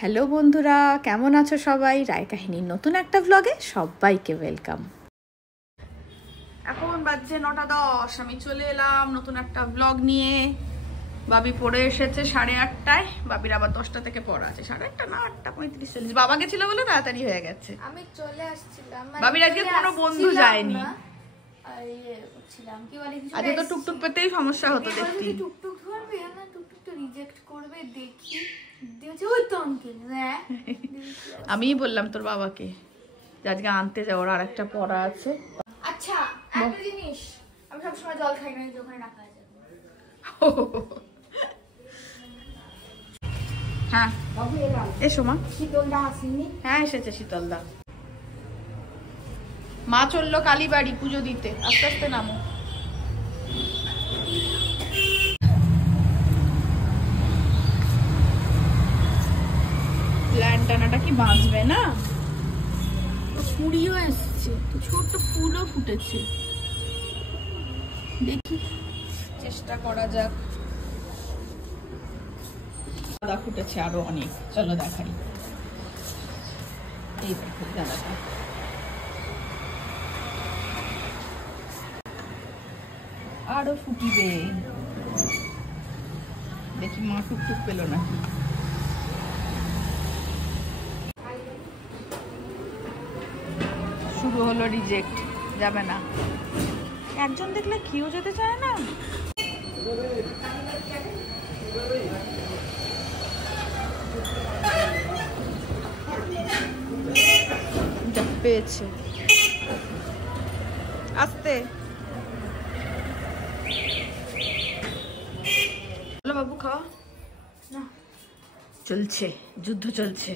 Hello বন্ধুরা, কেমন আছো সবাই? রায় কাহিনীর নতুন একটা ব্লগে সবাইকে ওয়েলকাম। এখন বাজছে 9:10, আমি চলে এলাম নতুন একটা ব্লগ নিয়ে। বাবি পড়ে এসেছে 8:30টায়, বাবির আবার 10টা থেকে পড়া আছে। 8:30 না, 8:35-40। বাবা গেছিল বলে তাড়াতাড়ি হয়ে গেছে। আমি চলে আসছিলাম, বাবির আজকে কোনো বন্ধু যায়নি। আজকে তো টুকটুক পেতেই সমস্যা হতো দেখছি। টুকটুক ধরবে না, টুকটুক তো রিজেক্ট করবে দেখি। ওই তো আঙ্কেল, হ্যাঁ আমি বললাম তোর বাবাকে যে আজকে আনতে যাও, ওর আরেকটা পড়া আছে। আচ্ছা একটা জিনিস, আমি সবসময় জল খাই না, ওখানে রাখা আছে। হ্যাঁ এসো মা। শীতলদা আসেনি? হ্যাঁ এসেছে শীতলদা। মা চললো কালীবাড়ি পুজো দিতে, আস্তে আস্তে নামো। ল্যান্টানাটা কি বাঁচবে না? ফুড়িও এসছে, ছোট ফুলও ফুটেছে, দেখি চেষ্টা করা যাক। গাঁদা ফুটেছে আরো অনেক, চলো দেখাই। এই দেখো গাঁদাটা, আরো ফুটিবে। দেখি মা টুকটুক পেলো নাকি। শুরু হলো রিজেক্ট, যাবে না। একজন দেখলে কেউ যেতে চায় না। পেয়েছে, আস্তে। হ্যালো বাবু, খাওয়া না। চলছে যুদ্ধ, চলছে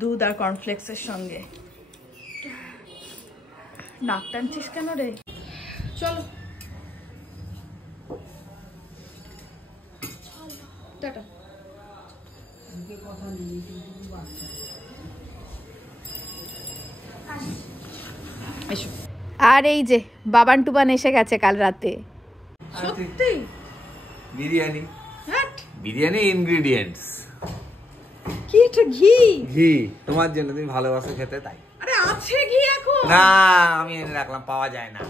দুধ আর কর্নফ্লেক্সের সঙ্গে। নাক টানছিস কেন রে? চলো টাটা। আর এই যে বাবান টুবান এসে গেছে কাল রাতে। সত্যি বিরিয়ানি, বিরিয়ানি ইনগ্রেডিয়েন্টস কি? এটা ঘি? ঘি তোমার জন্য, তুমি ভালোবাসো খেতে তাই। আরে আছে ঘি এখন? না আমি এনে রাখলাম, পাওয়া যায় না।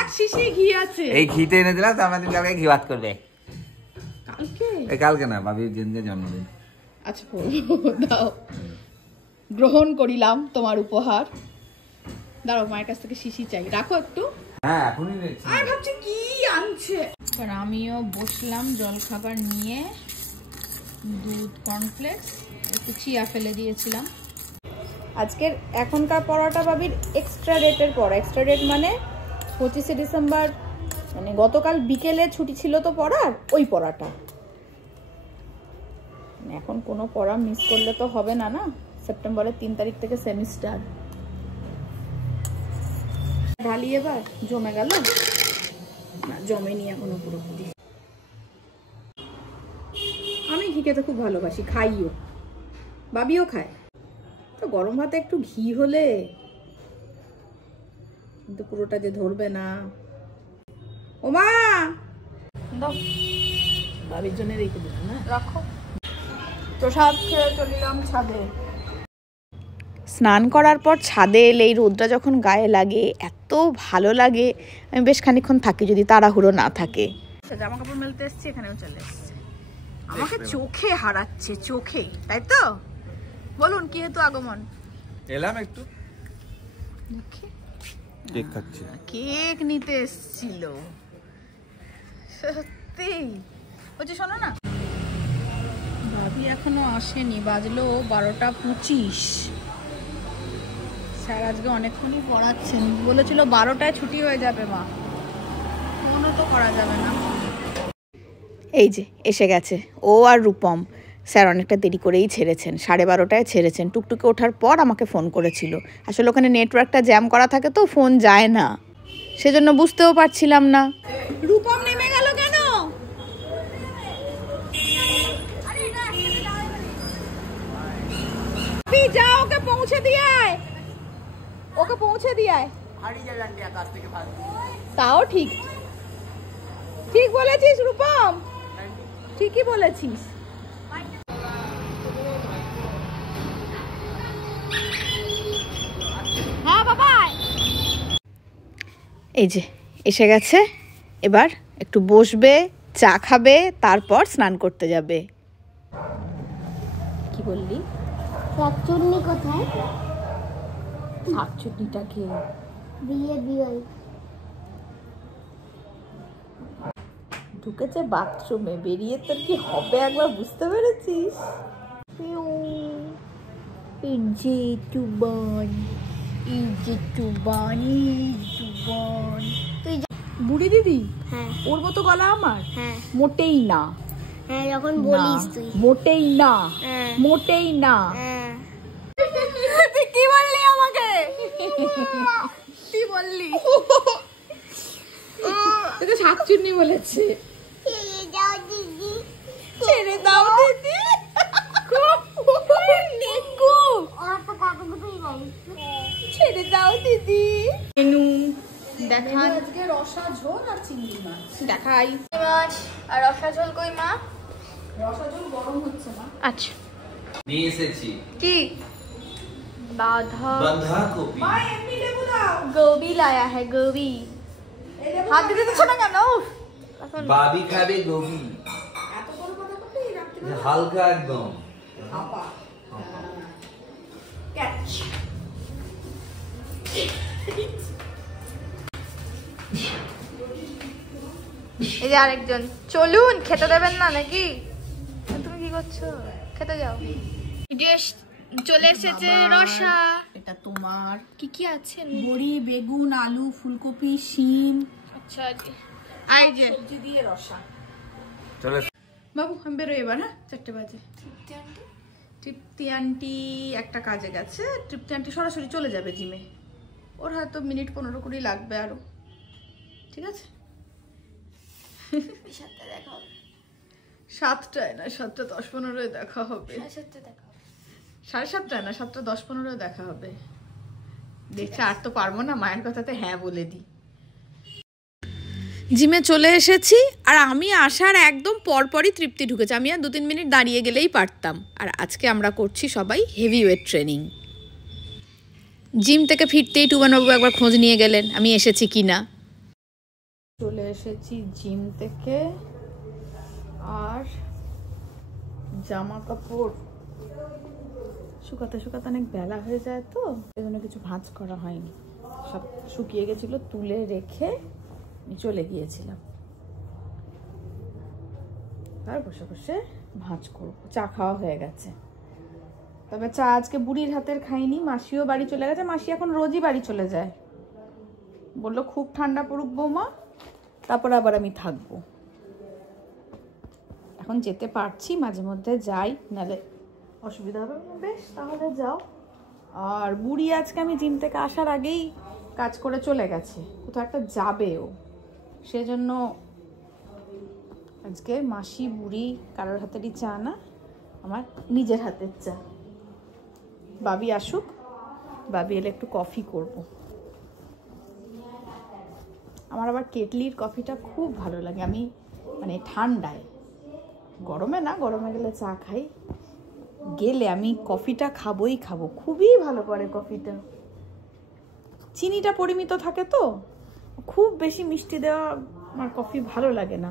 এক শিশি ঘি আছে। এই ঘিটা এনে দিলাম, তারপরে তুমি কালকে ঘি ভাত করবে। কালকে? কালকে না, বাবির জন্মদিন। আচ্ছা দাও, গ্রহণ করিলাম তোমার উপহার। দাঁড়াও, মায়ের কাছ থেকে শিশি চাই, রাখো একটু। হ্যাঁ এখনই নিচ্ছি। আমি ভাবছি কি আনছে। আমিও বসলাম জল খাবার নিয়ে, দুধ কর্নফ্লেক্স একটু চিয়া ফেলে দিয়েছিলাম। আজকের এখনকার পড়াটা বাবির এক্সট্রা ডেটের পড়া। এক্সট্রা ডেট মানে 25শে ডিসেম্বর, মানে গতকাল বিকেলে ছুটি ছিল তো পড়ার, ওই পড়াটা। এখন কোনো পড়া মিস করলে তো হবে না, না সেপ্টেম্বরের 3 তারিখ থেকে সেমিস্টার। ঢালি এবার জমে গেল না? জমেনি এখনো পুরোপুরি। আমি ঘি খেতে খুব ভালোবাসি, খাইও, বাবিও খায়। তো গরম ভাতে একটু ঘি হলে, কিন্তু পুরোটা যে ধরবে না। ও মা দাও, বাবির জন্য রেখে দিলাম না, রাখো। প্রসাদ খেয়ে চলিলাম ছাদে। স্নান করার পর ছাদে এলে এই রোদটা যখন গায়ে লাগে এত ভালো লাগে। আমি বেশ খানিকক্ষণ থাকি যদি তাড়াহুড়ো না থাকে। জামা কাপড় মেলতে এসছি, এখানেও চলে এসছে। আমাকে চোখে হারাচ্ছে, চোখে, তাই তো? বলুন কি হেতু আগমন? এলাম একটু কেক খাচ্ছি। কেক নিতে এসছিল সত্যি। বলছি শোনো না, ভাবি এখনো আসেনি, বাজলো 12:25। স্যার আজকে অনেকক্ষণই পড়াচ্ছেন, বলেছিল 12টায় ছুটি হয়ে যাবে। মা ফোনও তো করা যাবে না। এই যে এসে গেছে ও আর রূপম। স্যার অনেকটা দেরি করেই ছেড়েছেন, 12:30টায় ছেড়েছেন। টুকটুকে ওঠার পর আমাকে ফোন করেছিল। আসলে ওখানে নেটওয়ার্কটা জ্যাম করা থাকে তো ফোন যায় না, সেজন্য বুঝতেও পারছিলাম না। রূপম নেমে গেল কেন? যা ওকে পৌঁছে দিয়ে আয়, ওকে পৌঁছে দিয়ে আয়। তাও ঠিক, ঠিক বলেছিস রূপম, ঠিকই বলেছিস। এই যে এসে গেছে, এবার একটু বসবে, চা খাবে, তারপর স্নান করতে যাবে। কি বললি? শাকচুন্নি কোথায়? শাকচুন্নিটা কি? বিয়ে বিয়ে ঢুকেছে বাথরুমে, বেরিয়ে তোর কি হবে একবার বুঝতে পেরেছিস? বুড়ি দিদি, হ্যাঁ ওর মতো গলা আমার? হ্যাঁ মোটেই না। হ্যাঁ যখন বলিস তুই মোটেই না, হ্যাঁ মোটেই না। হ্যাঁ তুই কি বললি আমাকে? কি বললি? তোকে শাকচুন্নি বলেছে। যাও দিদি ছেড়ে দাও দিদি। নিকু, অত কাকুকুই নাই ছেড়ে দাও দিদি। মেনু দেখান। আজকে রসা ঝোল আর চিংড়ি মাছ দেখাই। মাছ আর রসা ঝোল কই মা? রসা ঝোল গরম হচ্ছে না। আচ্ছা নিয়ে এসেছি কি বাঁধাকপি। এমনি লেবু দাও। গোবি লায়া হ্যাঁ গোবি হাত দিতে দিচ্ছ না কেন? বাবি খাবে গোবি, এত বড় বাঁধাকপি রাখতে হালকা একদম। আপা ক্যাচ। এই যে আরেকজন, চলুন খেতে দেবেন না নাকি? তুমি কি করছো? খেতে যাও। ভিডিও চলে এসেছে রসা। এটা তোমার। কি কি আছে? বড়ি, বেগুন, আলু, ফুলকপি, শিম, আচ্ছা এই যে সবজি দিয়ে রসা। চলে বাবু আমি বেরোই এবার। হ্যাঁ 4টে বাজে। তৃপ্তি আন্টি একটা কাজে গেছে। তৃপ্তি আন্টি সরাসরি চলে যাবে জিমে। ওর হয়তো মিনিট 15-20 লাগবে আরো। ঠিক আছে? 7টা দেখা হবে। 7টায় না, 7:10-15 দেখা হবে। 7টা দেখা হবে। 7:30টায় না, 7:10-15 দেখা হবে। দেখছি আর তো পারবো না, মায়ের কথাতে হ্যাঁ বলে দিই। জিমে চলে এসেছি, আর আমি আসার একদম পরপরই তৃপ্তি ঢুকেছে। আমি আর 2-3 মিনিট দাঁড়িয়ে গেলেই পারতাম। আর আজকে আমরা করছি সবাই হেভি ওয়েট ট্রেনিং। জিম থেকে ফিরতেই টুবানবাবু একবার খোঁজ নিয়ে গেলেন আমি এসেছি কি না। চলে এসেছি জিম থেকে, আর জামা কাপড় শুকাতে শুকাতে অনেক বেলা হয়ে যায়, তো এজন্য কিছু ভাঁজ করা হয়নি। সব শুকিয়ে গেছিলো, তুলে রেখে আমি চলে গিয়েছিলাম। আর বসে বসে ভাঁজ করবো। চা খাওয়া হয়ে গেছে, তবে চা আজকে বুড়ির হাতের খাইনি। মাসিও বাড়ি চলে গেছে। মাসি এখন রোজই বাড়ি চলে যায়। বললো খুব ঠান্ডা পড়ুক বৌমা, তারপর আবার আমি থাকবো। এখন যেতে পারছি, মাঝে মধ্যে যাই, নাহলে অসুবিধা হবে। বেশ তাহলে যাও। আর বুড়ি আজকে আমি জিম থেকে আসার আগেই কাজ করে চলে গেছে, কোথাও একটা যাবে ও। সেজন্য আজকে মাসি বুড়ি কারোর হাতেরই চা না, আমার নিজের হাতের চা। বাবি আসুক, বাবি এলে একটু কফি করব। আমার আবার কেটলির কফিটা খুব ভালো লাগে। আমি মানে ঠান্ডায়, গরমে না, গরমে গেলে চা খাই, গেলে আমি কফিটা খাবোই খাবো। খুবই ভালো করে কফিটা, চিনিটা পরিমিত থাকে তো, খুব বেশি মিষ্টি দেওয়া আমার কফি ভালো লাগে না।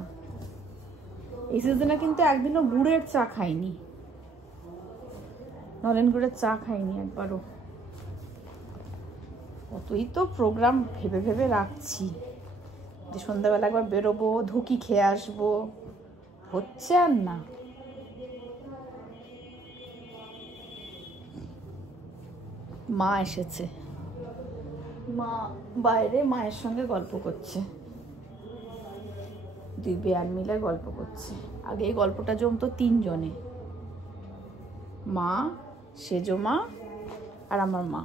এই সিজনে কিন্তু একদিনও গুড়ের চা খাইনি, নলেন গুড়ের চা খাইনি একবারও। অতই তো প্রোগ্রাম ভেবে ভেবে রাখছি যে সন্ধ্যাবেলা একবার বেরোবো, ধুকি খেয়ে আসবো, হচ্ছে আর না। মা এসেছে, মা বাইরে মায়ের সঙ্গে গল্প করছে। দুই বেয়ান মিলে গল্প করছে। আগে এই গল্পটা জমতো 3 জনে, মা, সেজো মা আর আমার মা।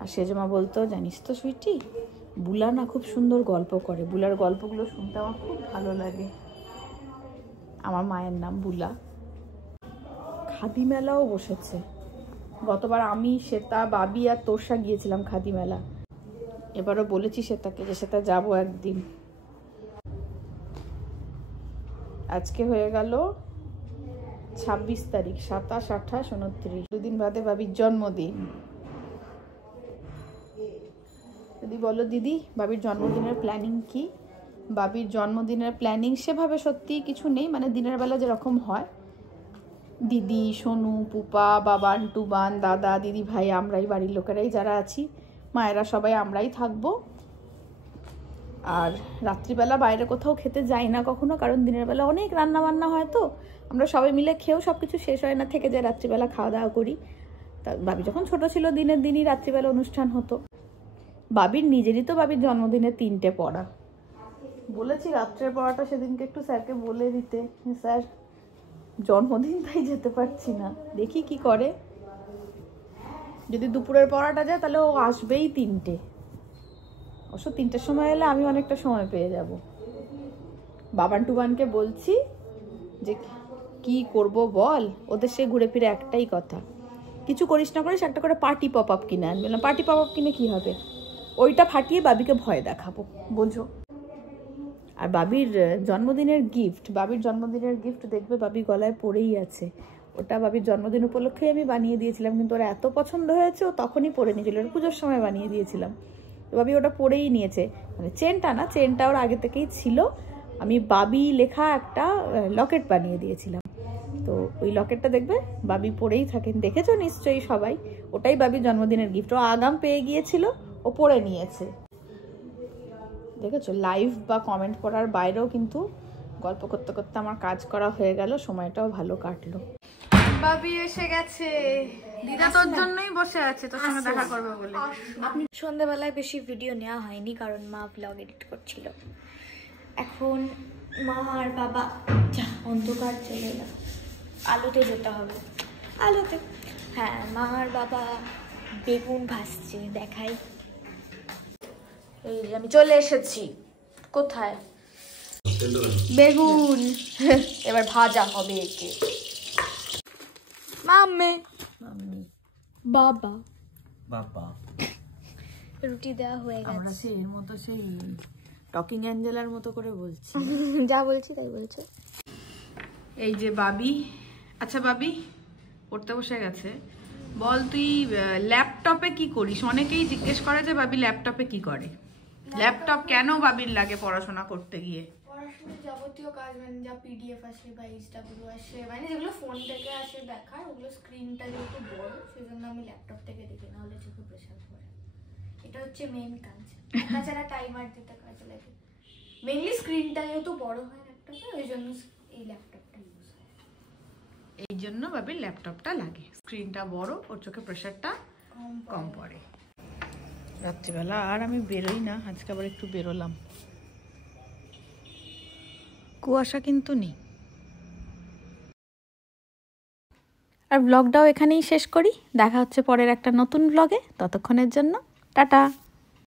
আর সেজো মা বলতো, জানিস তো সুইটি, বুলা না খুব সুন্দর গল্প করে, বুলার গল্পগুলো শুনতে আমার খুব ভালো লাগে। আমার মায়ের নাম বুলা। খাদি মেলাও বসেছে। গতবার আমি, শ্বেতা, বাবি আর তোষা গিয়েছিলাম খাদি মেলা। এবারও বলেছি শ্বেতাকে যে শ্বেতা যাবো একদিন। আজকে হয়ে গেল 26 তারিখ, 27, 28, 29, 2 দিন বাদে বাবির জন্মদিন। যদি বলো দিদি, বাবির জন্মদিনের প্ল্যানিং কি? বাবির জন্মদিনের প্ল্যানিং সেভাবে সত্যি কিছু নেই, মানে দিনের বেলা যেরকম হয়, দিদি, সোনু, পুপা, বাবান, টুবান, দাদা, দিদি ভাই, আমরাই বাড়ির লোকেরাই যারা আছি, মায়েরা সবাই আমরাই থাকবো। আর রাত্রিবেলা বাইরে কোথাও খেতে যাই না কখনো, কারণ দিনের বেলা অনেক রান্না বান্না হয়, তো আমরা সবাই মিলে খেয়েও সব কিছু শেষ হয় না, থেকে যায় রাত্রিবেলা খাওয়া দাওয়া করি। তা বাবি যখন ছোট ছিল দিনের দিনই রাত্রিবেলা অনুষ্ঠান হতো। বাবির নিজেরই তো বাবির জন্মদিনে 3টে পড়া। বলেছি রাত্রের পড়াটা সেদিনকে একটু স্যারকে বলে দিতে, স্যার জন্মদিন তাই যেতে পারছি না, দেখি কি করে। যদি দুপুরের পড়াটা যায় তাহলে ও আসবেই 3টে। অবশ্য 3টের সময় এলে আমি অনেকটা সময় পেয়ে যাব। বাবান টুবানকে বলছি যে কি করব বল, ওদের সে ঘুরে ফিরে একটাই কথা, কিছু করিস না করিস একটা করে পার্টি পপ আপ কিনে আনবে। না, পার্টি পপ আপ কিনে কি হবে, ওইটা ফাটিয়ে বাবিকে ভয় দেখাবো, বোঝো। আর বাবির জন্মদিনের গিফট দেখবে বাবি গলায় পরেই আছে। ওটা বাবির জন্মদিন উপলক্ষেই আমি বানিয়ে দিয়েছিলাম, কিন্তু ওরা এত পছন্দ হয়েছে ও তখনই পরে নিয়েছিল, পুজোর সময় বানিয়ে দিয়েছিলাম। তো বাবি ওটা পরেই নিয়েছে, মানে চেনটা না, চেনটা ওর আগে থেকেই ছিল। আমি বাবি লেখা একটা লকেট বানিয়ে দিয়েছিলাম, তো ওই লকেটটা দেখবে বাবি পরেই থাকেন, দেখেছো নিশ্চয়ই সবাই। ওটাই বাবির জন্মদিনের গিফট, ও আগাম পেয়ে গিয়েছিল, ও পরে নিয়েছে। দেখেছো, লাইভ বা কমেন্ট পড়ার বাইরেও কিন্তু গল্প করতে করতে আমার কাজ করা হয়ে গেল, সময়টাও ভালো কাটলো। বাবি এসে গেছে, দিদা তোর জন্যই বসে আছে, তোর সঙ্গে দেখা করবে বলে। আপনি সন্ধ্যাবেলায় বেশি ভিডিও নেওয়া হয়নি কারণ মা ব্লগ এডিট করছিল। এখন মা আর বাবা, অন্ধকার চলে এলো, আলোতে যেতে হবে, আলোতে। হ্যাঁ, মা আর বাবা বেগুন ভাজছে, দেখাই। এই যে আমি চলে এসেছি। কোথায়? বেগুন। এবার ভাজা হবে একে। মাম্মে, বাবা বাবা রুটি দেওয়া হয়ে আমরা গেছে। সেই এর মতো সেই টকিং অ্যাঞ্জেলার মতো করে বলছি। যা বলছি তাই বলছে। এই যে বাবি। আচ্ছা বাবি পড়তে বসে গেছে। বল তুই ল্যাপটপে কি করিস? অনেকেই জিজ্ঞেস করে যে বাবি ল্যাপটপে কি করে। ল্যাপটপ কেন বাবির লাগে পড়াশোনা করতে গিয়ে? পড়াশোনার যাবতীয় কাজ, মানে যা পিডিএফ আসে বা এইচডাব্লিউ আসে, মানে যেগুলো ফোন থেকে আসে দেখার, ওগুলো স্ক্রিনটা যেহেতু বড়, সেই জন্য আমি ল্যাপটপ থেকে দেখি, না হলে চোখে প্রেশার পড়ে। এটা হচ্ছে মেইন কাজ। তাছাড়া টাইমার দিতে কাজে লাগে। মেইনলি স্ক্রিনটা যেহেতু বড় হয় ল্যাপটপে, ওই জন্য এই ল্যাপটপটা ইউজ হয়। এই জন্য বাবির ল্যাপটপটা লাগে, স্ক্রিনটা বড়, ওর চোখে প্রেশারটা কম পড়ে। রাত্রিবেলা আর আমি বেরোই না, আজকে আবার একটু বেরোলাম। কুয়াশা কিন্তু নেই। আর ব্লগটাও এখানেই শেষ করি, দেখা হচ্ছে পরের একটা নতুন ব্লগে। ততক্ষণের জন্য টাটা।